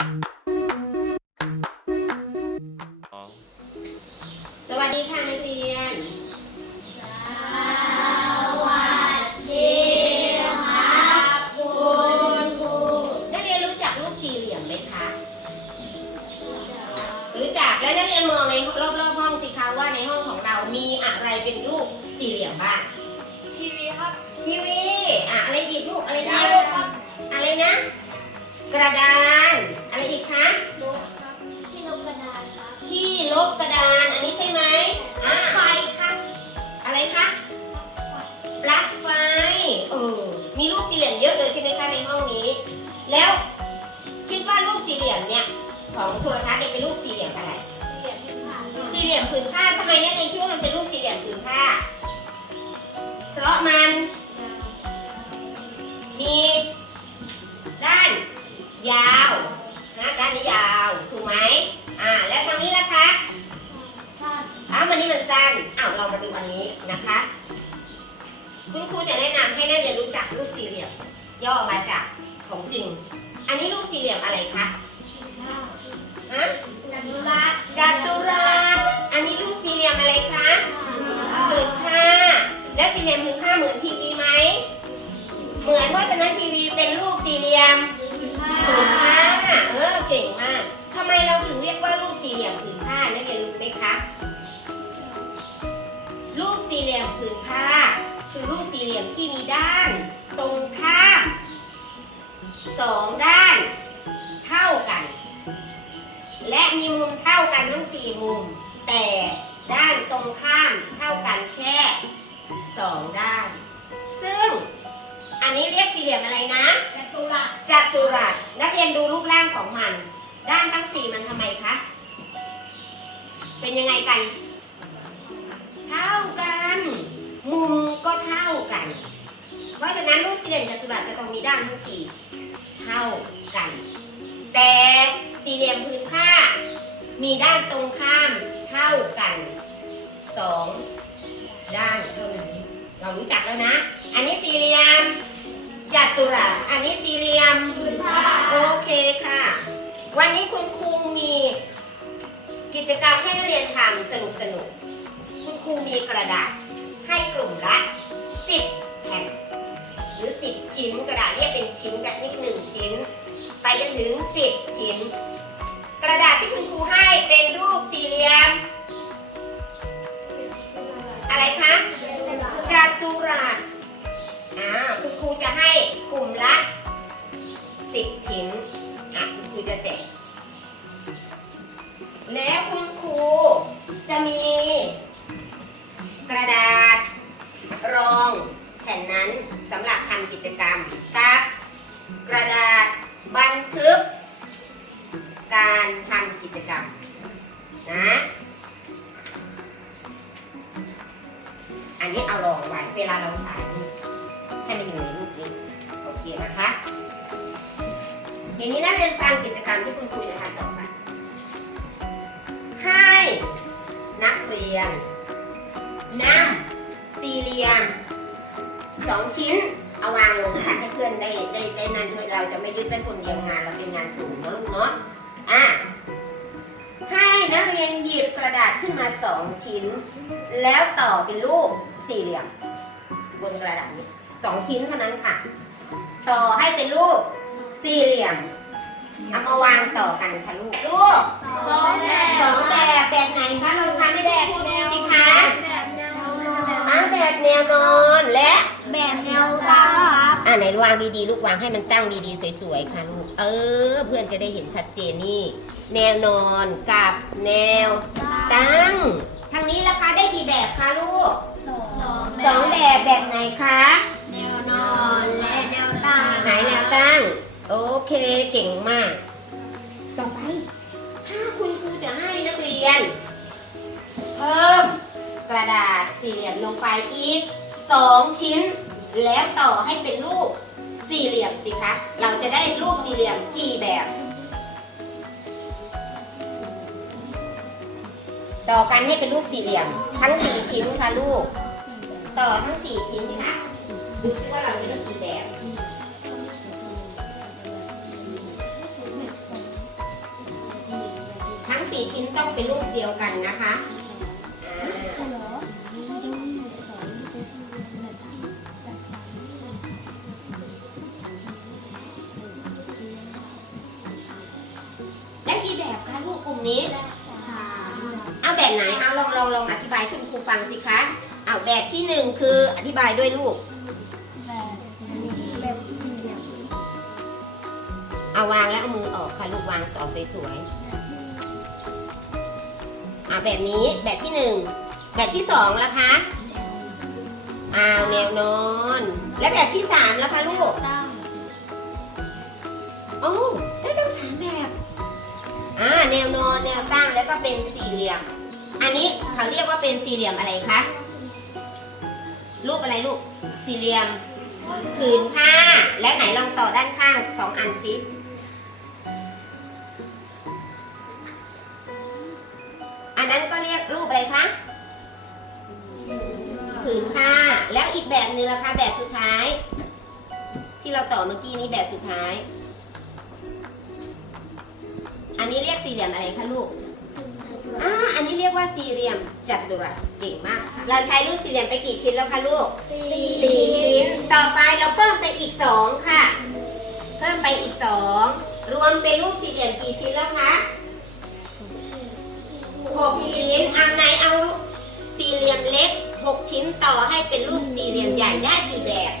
สวัสดีค่ะนักเรียน นักเรียนรู้จักรูปสี่เหลี่ยมไหมคะ รู้จัก แล้วนักเรียนมองในรอบๆห้องสิคะว่าในห้องของเรามีอะไรเป็นรูปสี่เหลี่ยมบ้าง ทีวีครับทีวี อะ อะไรอีกลูก อะไรนะดาวครับอะไรนะ กระดาน อะไรอีกคะนกครับที่นกกระดานครับที่ลบกระดานอันนี้ใช่ไหมอะไฟครับอะไรคะปลั๊กไฟเออมีรูปสี่เหลี่ยมเยอะเลยใช่ไหมคะในห้องนี้ แล้วคิดว่ารูปสี่เหลี่ยมเนี่ยของโทรทัศน์เนี่ยเป็นรูปสี่เหลี่ยมอะไรเหรียญที่ผ่านมาสี่เหลี่ยมผืนผ้าทำไมนักเรียนคิดว่ามันเป็นรูปสี่เหลี่ยมผืนผ้า เพราะมันมีด้านยาวนะด้านนี้ ยาวถูกไหมอ่าแล้วทางนี้นะคะสั้นอ้าววันนี้มันสั้นอ้าวเรามาดูอันนี้นะคะ คุณครูจะแนะนำให้นักเรียนรู้จักรูปสี่เหลี่ยมย่อมาจากของจริง อันนี้รูปสี่เหลี่ยมอะไรคะฮะจัตุรัสจัตุรัสอันนี้รูปสี่เหลี่ยมอะไรคะผืนผ้าแล้วสี่เหลี่ยมผืนผ้าเหมือนทีวีไหมเหมือนเพราะฉะนั้นทีวีเป็นรูปสี่เหลี่ยม คะ รูปสี่เหลี่ยมผืนผ้า คือรูปสี่เหลี่ยมที่มีด้าน ตรงข้ามสองด้านเท่ากัน และมีมุมเท่ากันทั้งสี่มุม แต่ด้านตรงข้ามเท่ากันแค่สองด้าน ซึ่งอันนี้เรียกสี่เหลี่ยมอะไรนะจัตุรัสจัตุรัสนักเรียนดูรูปร่างของมัน ด้านทั้งสี่มันทำไมคะ เป็นยังไงกัน เท่ากัน มุมก็เท่ากัน เพราะฉะนั้นรูปสี่เหลี่ยมจัตุรัสจะต้องมีด้านทั้งสี่เท่ากัน แต่สี่เหลี่ยมพื้นผ้า มีด้านตรงข้ามเท่ากันสองด้านเท่านี้เรารู้จักแล้วนะ อันนี้สี่เหลี่ยมจัตุรัส อันนี้สี่เหลี่ยมพื้นผ้า เรียนทำสนุกสนุกคุณครูมีกระดาษให้กลุ่มละ 10แผ่นหรือ 10 ชิ้นกระดาษเรียกเป็นชิ้นกันนิดหนึ่งชิ้น ไปจนถึง 10 ชิ้น กระดาษที่คุณครูให้เป็นรูปสี่เหลี่ยม เรียนนำสี่เหลี่ยมสองชิ้น เอาวางลงค่ะให้เพื่อนได้ได้ได้นั่นด้วยเราจะไม่ยึดได้คนเดียวงานเราเป็นงานกลุ่มเนอะลูกเนาะอะให้นักเรียนหยิบกระดาษขึ้นมาสองชิ้น แล้วต่อเป็นรูปสี่เหลี่ยมบนกระดาษนี้สองชิ้นเท่านั้นค่ะ ต่อให้เป็นรูปสี่เหลี่ยม เอามาวางต่อกันค่ะลูก ลูกสองแบบสองแบบแบบไหนคะเราทำให้แบบดูสิคะแบบแนวอะแบบแนวนอนและแบบแนวตั้งครับอะไหนวางดีๆลูกวางให้มันตั้งดีๆสวยๆค่ะลูก เออ เพื่อนจะได้เห็นชัดเจนนี่ แนวนอนกับแนวตั้ง ทางนี้ล่ะคะได้กี่แบบคะลูกสองสองแบบแบบไหนคะ แนวนอนและแนวตั้งไหนแนวตั้ง โอเคเก่งมาก ต่อไป ถ้าคุณครูจะให้นักเรียน เพิ่มกระดาษสี่เหลี่ยมลงไปอีกสองชิ้น แล้วต่อให้เป็นรูปสี่เหลี่ยมสิคะ เราจะได้รูปสี่เหลี่ยมกี่แบบ ต่อกันให้เป็นรูปสี่เหลี่ยม ทั้งสี่ชิ้นค่ะลูก ต่อทั้งสี่ชิ้นค่ะดูซิว่าเราจะได้ สี่ชิ้นต้องเป็นรูปเดียวกันนะคะอ่าได้กี่แบบคะลูกกลุ่มนี้เอาแบบไหนเอาลองลองลองอธิบายให้คุณครูฟังสิคะเอาแบบที่หนึ่งคืออธิบายด้วยลูกเอาวางแล้วเอามือออกค่ะลูกวางต่อสวยๆเอาแบบนี้แบบที่หนึ่งแบบที่สองล่ะคะอ้าวแนวนอน และแบบที่สามล่ะคะลูกโอ้ได้ทั้งสามแบบอ่าแนวนอนแนวตั้งแล้วก็เป็นสี่เหลี่ยม อันนี้เขาเรียกว่าเป็นสี่เหลี่ยมอะไรคะรูปอะไรลูกสี่เหลี่ยมผืนผ้าและไหนลองต่อด้านข้างสองอันซิ อันนั้นก็เรียกรูปอะไรคะผืนผ้า แล้วอีกแบบหนึ่งล่ะคะแบบสุดท้าย ที่เราต่อเมื่อกี้นี้แบบสุดท้าย อันนี้เรียกสี่เหลี่ยมอะไรคะลูกอ่าอันนี้เรียกว่าสี่เหลี่ยมจัตุรัสเก่งมากค่ะเราใช้รูปสี่เหลี่ยมไปกี่ชิ้นแล้วคะลูกสี่ชิ้น ต่อไปเราเพิ่มไปอีกสองค่ะ เพิ่มไปอีกสองรวมเป็นรูปสี่เหลี่ยมกี่ชิ้นแล้วคะ หกชิ้นเอาไหนเอาสี่เหลี่ยมเล็กหกชิ้นต่อให้เป็นรูปสี่เหลี่ยมใหญ่ได้กี่แบบ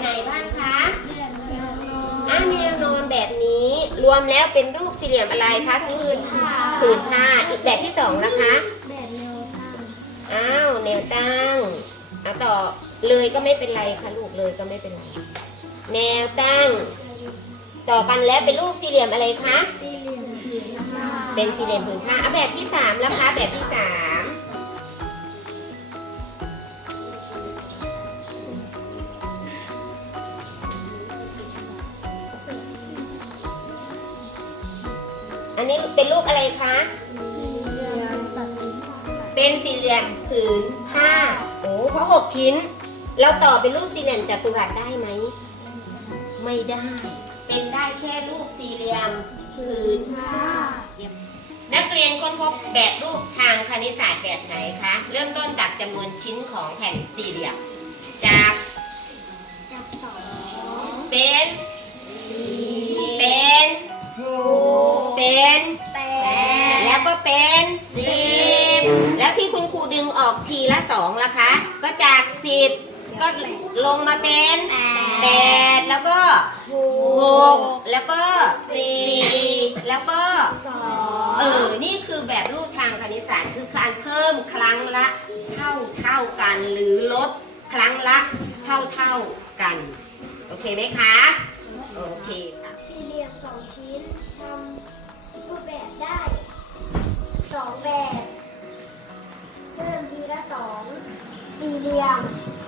ไหนบ้างคะอะแนวนอนแบบนี้ รวมแล้วเป็นรูปสี่เหลี่ยมอะไรคะผืนผืนผ้าอีกแบบที่สองนะคะอ้าวแนวตั้งเอาต่อเลยก็ไม่เป็นไรค่ะลูกเลยก็ไม่เป็นไรแนวตั้ง ต่อกันแล้วเป็นรูปสี่เหลี่ยมอะไรคะเป็นสี่เหลี่ยมผืนผ้าเอาแบบที่สามแล้วคะแบบที่สาม นี้เป็นรูปอะไรคะ เป็นสี่เหลี่ยมผืนผ้าโอ้เพราะหกชิ้น เราต่อเป็นรูปสี่เหลี่ยมจัตุรัสได้ไหม ไม่ได้ เป็นได้แค่รูปสี่เหลี่ยมผืนผ้านักเรียนค้นพบแบบรูปทางคณิตศาสตร์แบบไหนคะ เริ่มต้นจากจำนวนชิ้นของแผ่นสี่เหลี่ยม จากเป็นเป็น จากสิบก็ลงมาเป็นแปดแล้วก็หกแล้วก็สี่แล้วก็เออ นี่คือแบบรูปทางคณิตศาสตร์คือการเพิ่มครั้งละเท่าเท่ากันหรือลดครั้งละเท่าเท่ากัน โอเคไหมคะ โอเคค่ะสี่เหลี่ยมสองชิ้นทำรูปแบบได้สองแบบเพิ่มทีละสอง สี่เหลี่ยม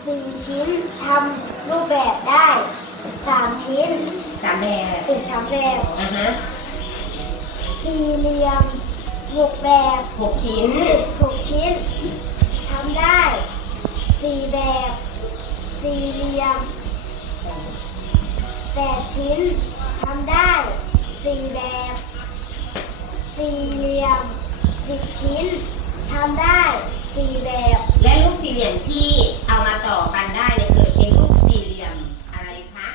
สี่ชิ้นทำรูปแบบได้สามชิ้นสามแบบอีกสามแบบอะฮะสี่เหลี่ยมหกแบบหกชิ้นหกชิ้นทำได้สี่แบบสี่เหลี่ยมแปดชิ้นทำได้สี่แบบสี่เหลี่ยมสิบชิ้น ทำได้สี่แบบ และรูปสี่เหลี่ยมที่เอามาต่อกันได้เนี่ยเกิดเป็นรูปสี่เหลี่ยมอะไรคะ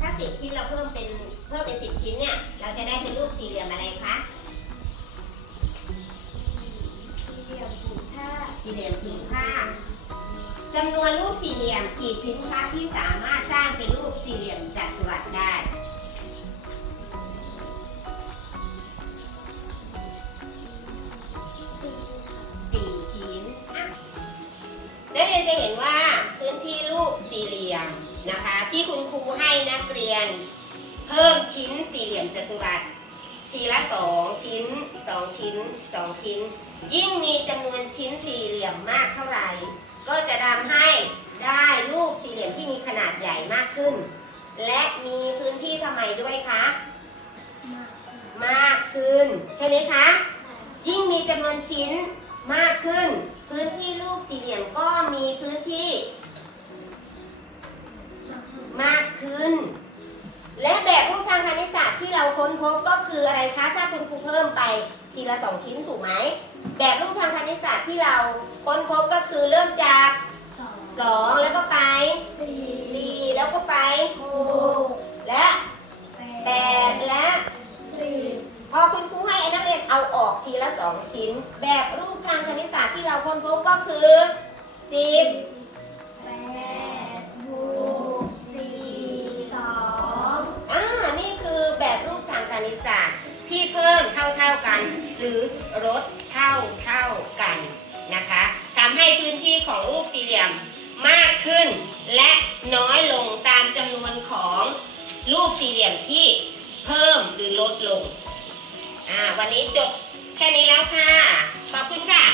ถ้าสิบชิ้นเราเพิ่มเป็นเพิ่มเป็นสิบชิ้นเนี่ย เราจะได้เป็นรูปสี่เหลี่ยมอะไรคะ สี่เหลี่ยมผืนผ้าสี่เหลี่ยมผืนผ้าจำนวนรูปสี่เหลี่ยมกี่ชิ้นคะ องชิ้นสองชิ้นสองชิ้น ยิ่งมีจำนวนชิ้นสี่เหลี่ยมมากเท่าไหร่ ก็จะทำให้ได้รูปสี่เหลี่ยมที่มีขนาดใหญ่มากขึ้น และมีพื้นที่ทำไมด้วยคะ มากขึ้น ใช่ไหมคะ ยิ่งมีจำนวนชิ้นมากขึ้น พื้นที่รูปสี่เหลี่ยมก็มีพื้นที่มากขึ้น และแบบรูปทางคณิตศาสตร์ที่เราค้นพบก็ คะไรคะถ้าคุณครูเพิ่มไปทีละสองชิ้นถูกไหม แบบรูปทางคณิตศาสตร์ที่เราค้นพบก็คือเริ่มจากสองแล้วก็ไปสี่แล้วก็ไปหกและแปดและสี่พอคุณครูให้นักเรียนเอาออกทีละสองชิ้น แบบรูปทางคณิตศาสตร์ที่เราค้นพบก็คือสิบ หรือลดเท่าเท่ากันนะคะทำให้พื้นที่ของรูปสี่เหลี่ยมมากขึ้น และน้อยลงตามจำนวนของรูปสี่เหลี่ยมที่เพิ่มหรือลดลง อ่า วันนี้จบแค่นี้แล้วค่ะ ขอบคุณค่ะ